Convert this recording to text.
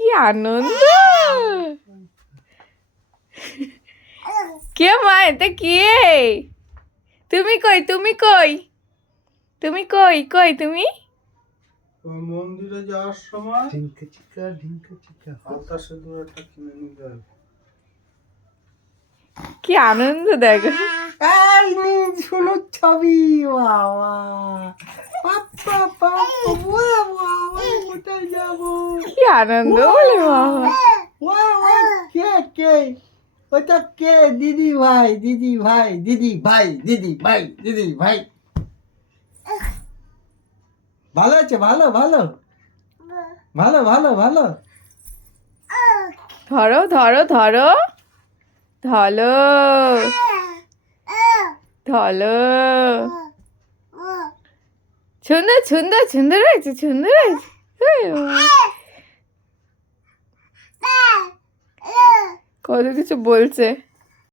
কি আনন্দ! কে মা, এটা কে? তুমি কই, তুমি কই, তুমি কই, কই তুমি? মন্দিরে যাওয়ার সময় ঢিঙ্কা চিকা হালকা সিঁদুর একটা কিনে নিতে হবে। কি আনন্দ দেখো! এই নিন শুনো ছবি। বাবা পাপ্পা পাপ্পা বাবা কোথায় যাবো? কি আনন্দ বলে বাবা! ওয়া কে কে ওটা কে? দিদি ভাই দিদি ভাই দিদি ভাই দিদি ভাই দিদি ভাই। ভালো আছে, ভালো ভালো ভালো ভালো ভালো। ধরো ধরো ধরো ধরো ধরো। সুন্দর সুন্দর সুন্দর হয়েছে, সুন্দর হয়েছে। কত কিছু বলছে।